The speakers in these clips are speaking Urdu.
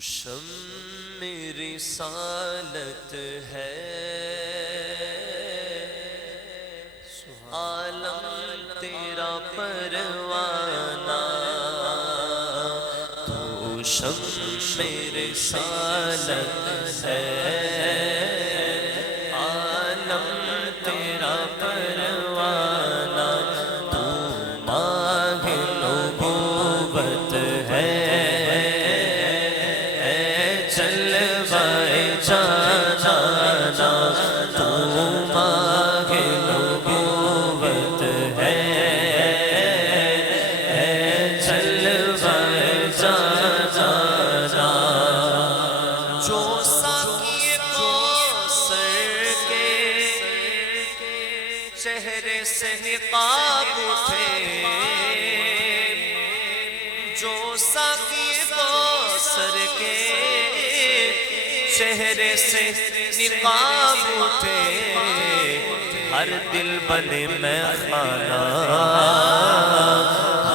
شم رسالت ہے، عالم تیرا پروانہ، تو شم رسالت ہے، عالم تیرا پروانہ، تو ماہ نبوت ہے، چہرے سے نقاب اٹھے، جو ساقی کوثر کے چہرے سے نقاب اٹھے، ہر دل بنے میں خانہ،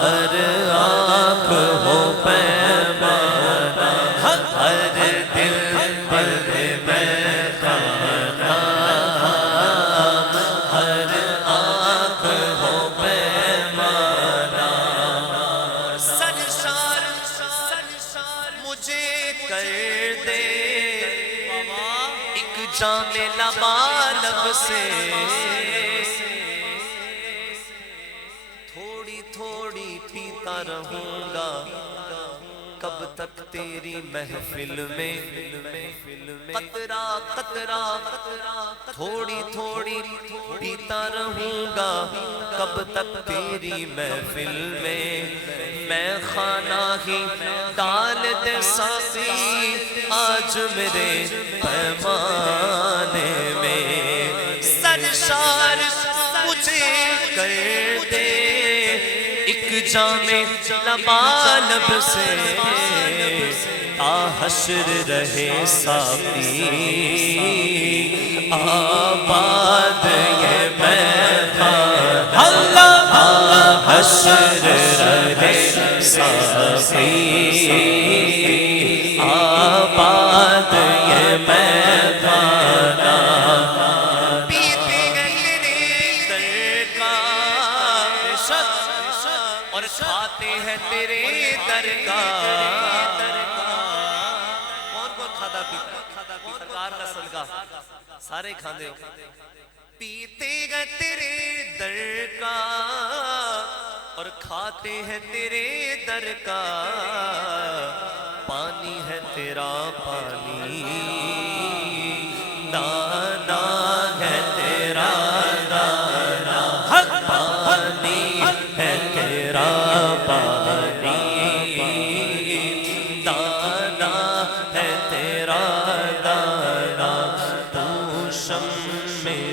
ہر آنکھ ہو پیمانہ، ہر دل بنے میں خانہ، ہر آنکھ ہو پیمانہ، سرشار مجھے کر دے ایک جام لبالب سے، تھوڑی تھوڑی پیتا رہوں گا کب تک تیری محفل میں، قطرہ قطرہ تھوڑی تھوڑی پیتا رہوں گا کب تک تیری محفل میں، میں خانہ ہی ڈال دے ساقی آج میرے پیمانے میں، سرشار مجھے کر دے ایک جام لبالب سے، تا حشر رہے ساقی آباد یہ میخانہ، تا حشر رہے ساقی آباد یہ میخانہ، پیتے گئے تیرے در کا اور کھاتے ہیں تیرے در کا، کون کھاتا پیتا سرکار کا صدقہ سارے کھاندے ہو، پیتے گئے تیرے در کا اور کھاتے ہیں تیرے در کا، پانی ہے تیرا پانی، دانا ہے تیرا دانا، پانی ہے تیرا پانی، دانا ہے تیرا دانا، تو شم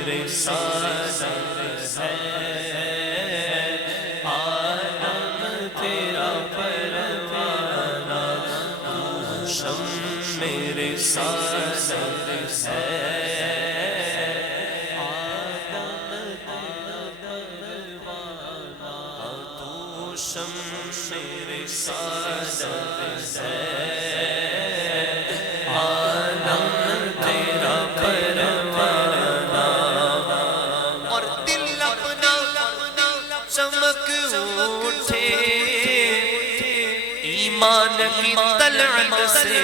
رسالت ہے، عالم تیرا پروانہ، تو شم رسالت ہے، شم رسالت ہے، عالم تیرا پروانہ، اور دل اپنا چمک اٹھے ایمان کی طلعت سے،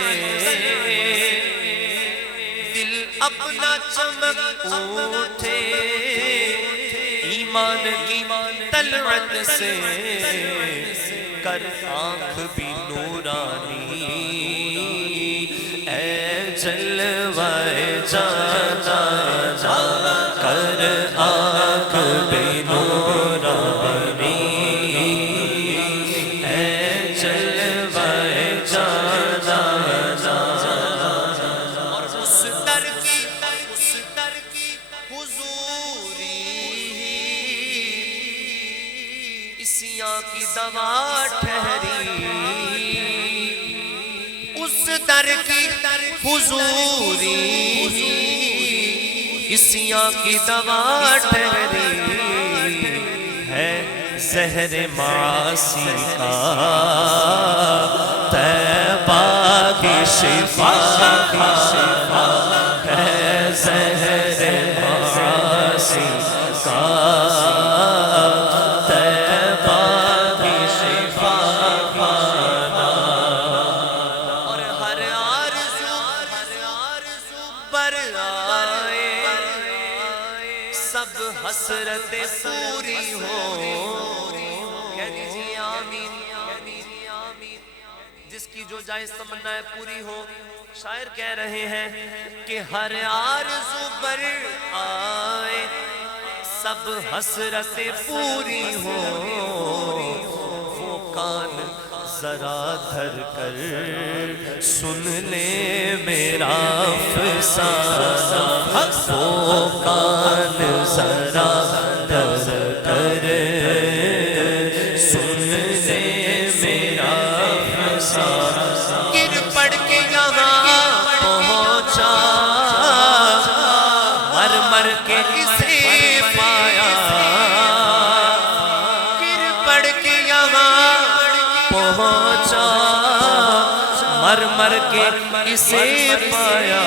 دل اپنا چمک اٹھے ایمان کی طلعت سے، کر آنکھ بھی نورانی اے جلوہ جانا، کر آنکھ بھی نورانی اے جلوہ جانا، اور اس در کی حضوری عیسیٰ کی دوا ٹھہری، اس در کی حضوری عیسیٰ کی دوا ٹھہری، ہے زہر معاصی کا طیبہ کی شفا ہے زہر معاصی کا طیبہ کی شفا خانہ اور ہر آرزو پر آئے سب حسرتیں پوری ہو کہہ دیجیے آمین جس کی جو جائز تمنا ہے پوری ہو شاعر کہہ رہے ہیں کہ ہر آرزو پر آئے سب حسرتیں پوری ہو وہ کان ذرا دھر کر سن لے میرا افسانہ وہ کان ذرا دھر کر سن لے میرا افسانہ گر پڑ کے یہاں پہنچا مر مر کے اسے پایا گر پڑ کے یہاں پہنچا مر مر کے اسے پایا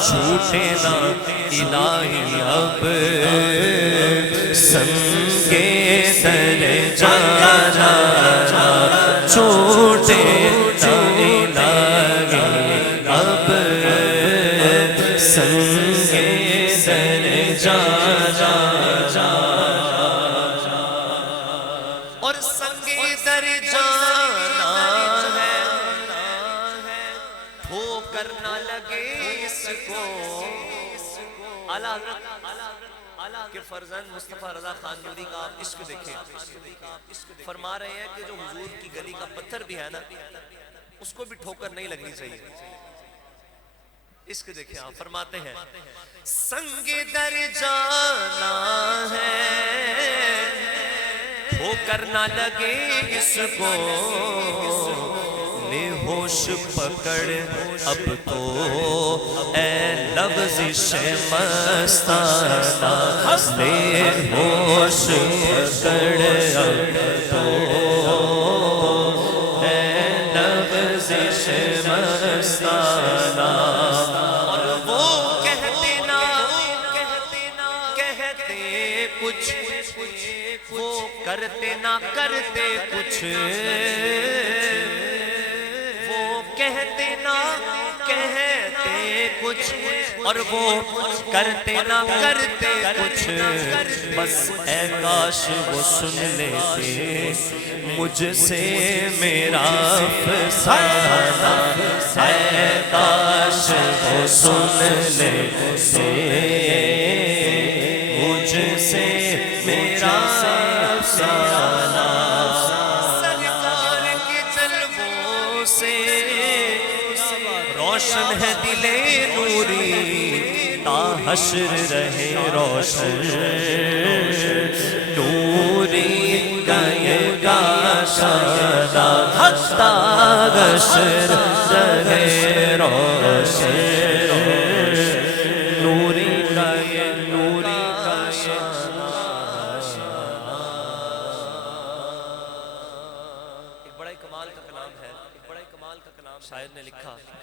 چھوٹے نہ الہی اب سنگے در جانا چھوٹے نہ الہی اب سنگے در جانا اور سنگے در جانا ہے ٹھوکر نہ لگے اس کو اعلیٰ کے فرزند مصطفیٰ رضا خان نوری کا آپ عشق دیکھیں فرما رہے ہیں کہ جو حضور کی گلی کا پتھر بھی ہے نا اس کو بھی ٹھوکر نہیں لگنی چاہیے عشق دیکھیں آپ فرماتے ہیں سنگ در جانا ہے ٹھوکر نہ لگے اس کو لے ہوش پکڑ اب تو اے لغزش مستانہ لے ہوش پکڑ اب تو اے لغزش مستانہ اور وہ کہتے کچھ وہ کرتے نہ کرتے کچھ کہتے نہ کہتے کچھ اور وہ کرتے نہ کرتے کچھ بس اے کاش وہ سن لیتے مجھ سے میرا افسانہ اے کاش وہ سن لیتے مجھ سے میرا افسانہ روشن ہے دل نوری تا حشر رہے روشن نوری کا یہ گاشانہ تا حشر رہے روشن